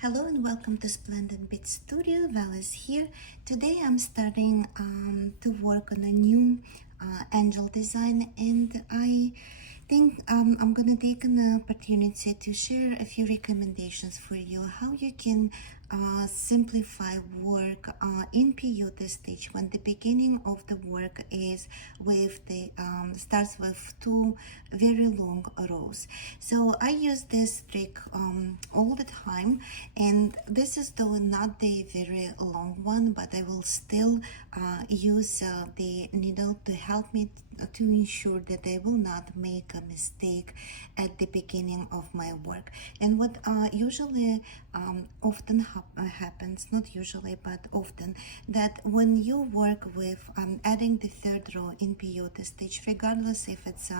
Hello and welcome to Splendid Beat Studio. Val is here. Today I'm starting to work on a new angel design, and I think I'm gonna take an opportunity to share a few recommendations for you how you can simplify work in Peyote stage when the beginning of the work is with the starts with two very long rows. So I use this trick all the time, and this is though not the very long one, but I will still use the needle to help me to ensure that I will not make a mistake at the beginning of my work. And what usually often happens, not usually but often, that when you work with adding the third row in Peyote stage, regardless if it's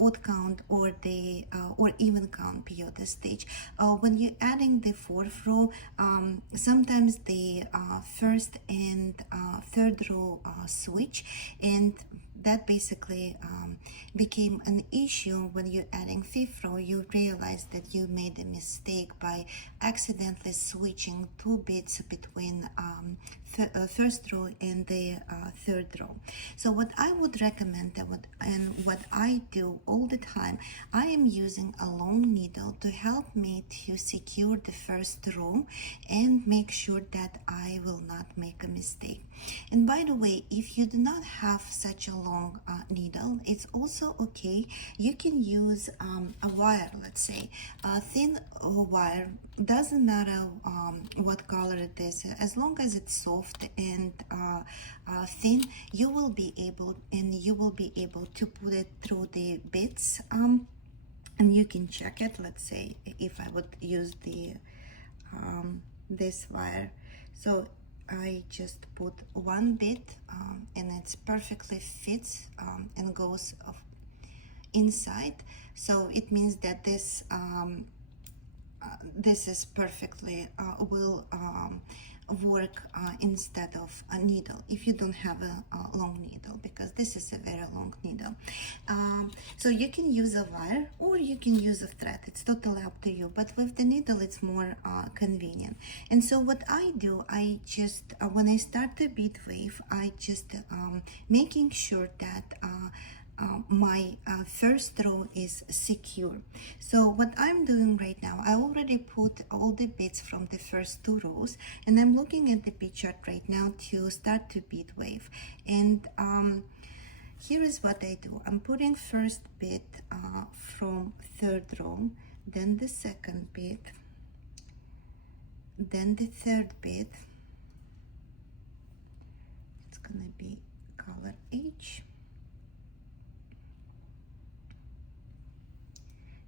odd count or the or even count Peyote stage, when you're adding the fourth row, sometimes the first and third row switch, and that basically became an issue when you're adding fifth row. You realize that you made a mistake by accidentally switching two bits between first row and the third row. So what I would recommend and what I do all the time, I am using a long needle to help me to secure the first row and make sure that I will not make a mistake. And by the way, if you do not have such a long needle, it's also okay. You can use a wire, let's say a thin wire, doesn't matter what color it is, as long as it's soft and thin, you will be able to put it through the bits, and you can check it. Let's say if I would use the this wire, so I just put one bit and it's perfectly fits and goes inside. So it means that this is perfectly will work instead of a needle if you don't have a long needle, because this is a very long needle. So you can use a wire or you can use a thread, it's totally up to you, but with the needle it's more convenient. And so what I do, I just when I start the bead wave, I just making sure that my first row is secure. So what I'm doing right now, I already put all the bits from the first two rows, and I'm looking at the bead chart right now to start to bead wave. And here is what I do. I'm putting first bit from third row, then the second bit, then the third bit. It's gonna be color H.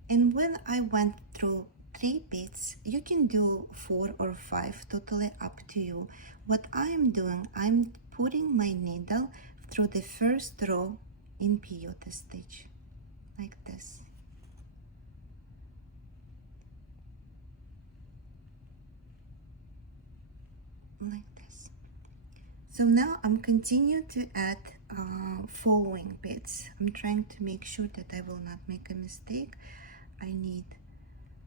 And when I went through 3 bits, you can do 4 or 5, totally up to you. What I'm doing, I'm putting my needle through the first row in Peyote stitch, like this. Like this. So now I'm continuing to add following bits. I'm trying to make sure that I will not make a mistake. I need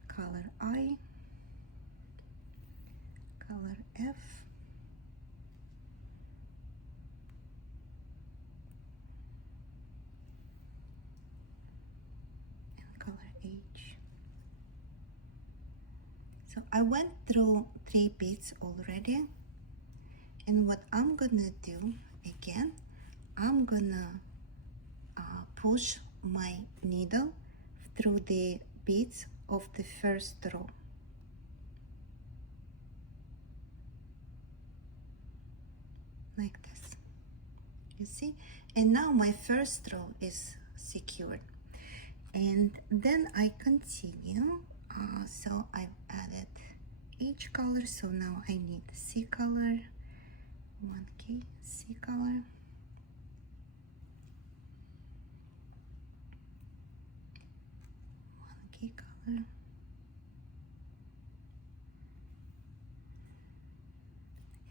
color I, color F, and color H. So I went through 3 bits already, and what I'm gonna do again, I'm gonna push my needle through the beads of the first row. Like this, you see? And now my first row is secured. And then I continue. So I've added H color, so now I need C color, 1K C color. Color.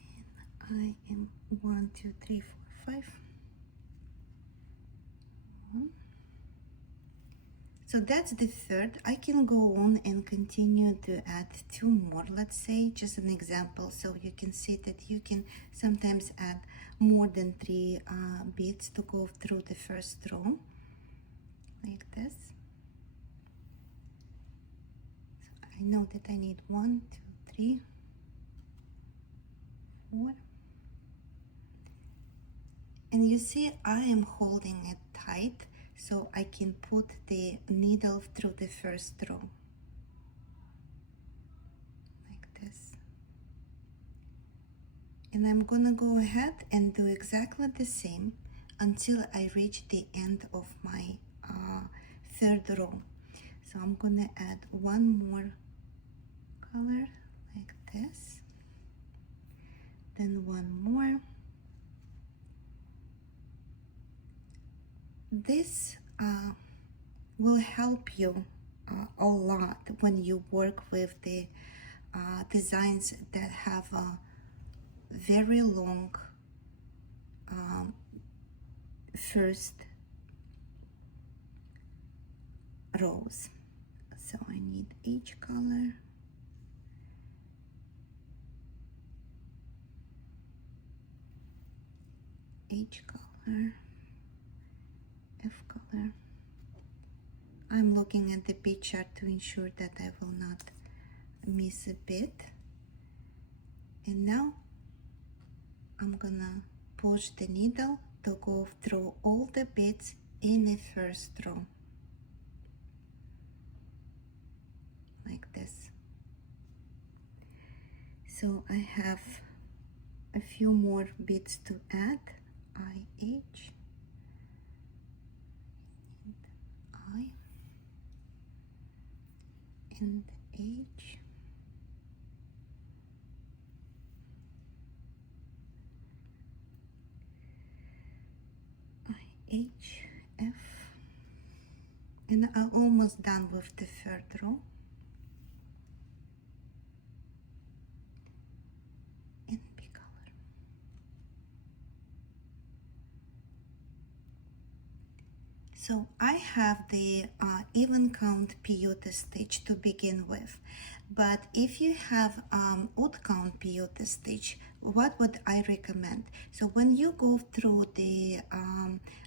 And I am 1, 2, 3, 4, 5. So that's the third. I can go on and continue to add two more, let's say, just an example, so you can see that you can sometimes add more than three beads to go through the first row, like this. So I know that I need 1, 2, 3, 4. And you see I am holding it tight so I can put the needle through the first row, like this. And I'm gonna go ahead and do exactly the same until I reach the end of my third row. So I'm gonna add one more color like this, then one more. This will help you a lot when you work with the designs that have a very long first rows. So I need H color, H color, F color. I'm looking at the bead chart to ensure that I will not miss a bit. And now I'm gonna push the needle to go through all the beads in the first row, like this. So I have a few more beads to add. IH and I and H, IH, F, and I'm almost done with the third row. And B color. So I have the even count peyote stitch to begin with, but if you have odd count peyote stitch, what would I recommend? So when you go through the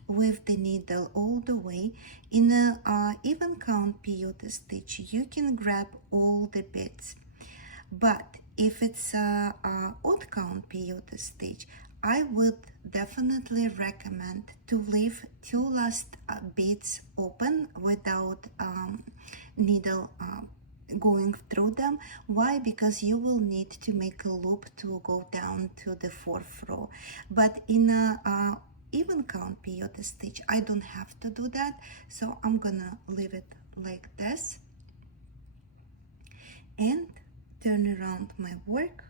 with the needle all the way in a even count peyote stitch, you can grab all the beads. But if it's a odd count peyote stitch, I would definitely recommend to leave two last beads open without needle going through them. Why? Because you will need to make a loop to go down to the fourth row. But in a even count peyote stitch, I don't have to do that, so I'm gonna leave it like this and turn around my work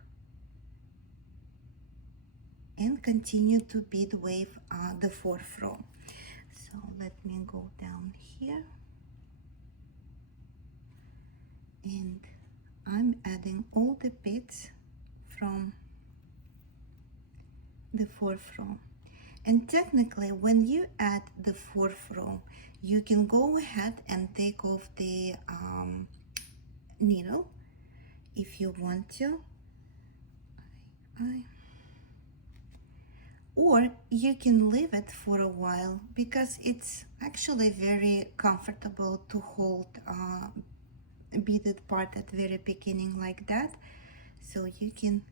and continue to bead wave the fourth row. So let me go down here and I'm adding all the beads from the fourth row. And technically when you add the fourth row, you can go ahead and take off the needle if you want to, or you can leave it for a while because it's actually very comfortable to hold a beaded part at the very beginning like that, so you can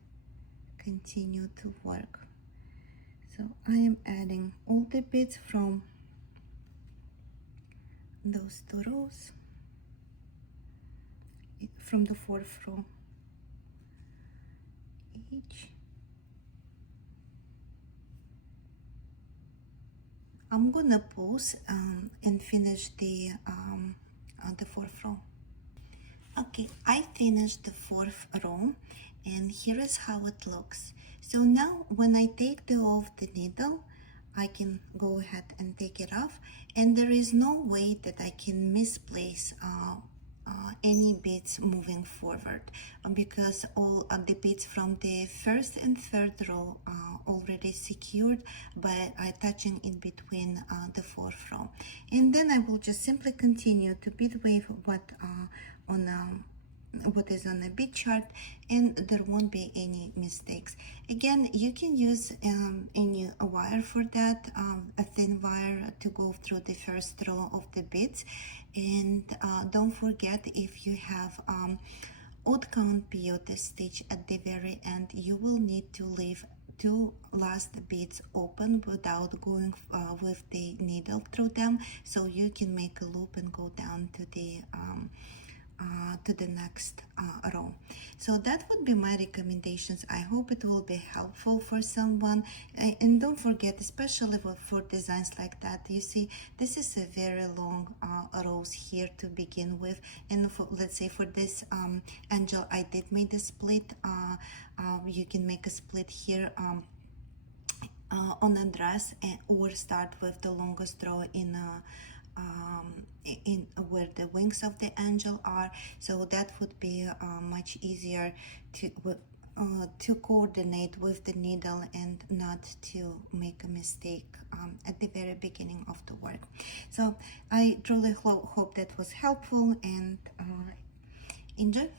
continue to work. So I am adding all the beads from those two rows, from the fourth row each. I'm gonna pause and finish the fourth row. Okay, I finished the fourth row and here is how it looks. So now when I take off the needle, I can go ahead and take it off, and there is no way that I can misplace any beads moving forward, because all the beads from the first and third row are already secured by attaching in between the fourth row. And then I will just simply continue to bead wave on what is on the bead chart, and there won't be any mistakes. Again, you can use any wire for that, a thin wire to go through the first row of the beads. And don't forget, if you have odd count peyote stitch at the very end, you will need to leave two last beads open without going with the needle through them, so you can make a loop and go down to the next row. So that would be my recommendations. I hope it will be helpful for someone. And don't forget, especially for designs like that, you see this is a very long rows here to begin with, and for, let's say for this angel I did make a split. You can make a split here on a dress, or start with the longest row in where the wings of the angel are, so that would be much easier to coordinate with the needle and not to make a mistake at the very beginning of the work. So I truly hope that was helpful, and enjoy.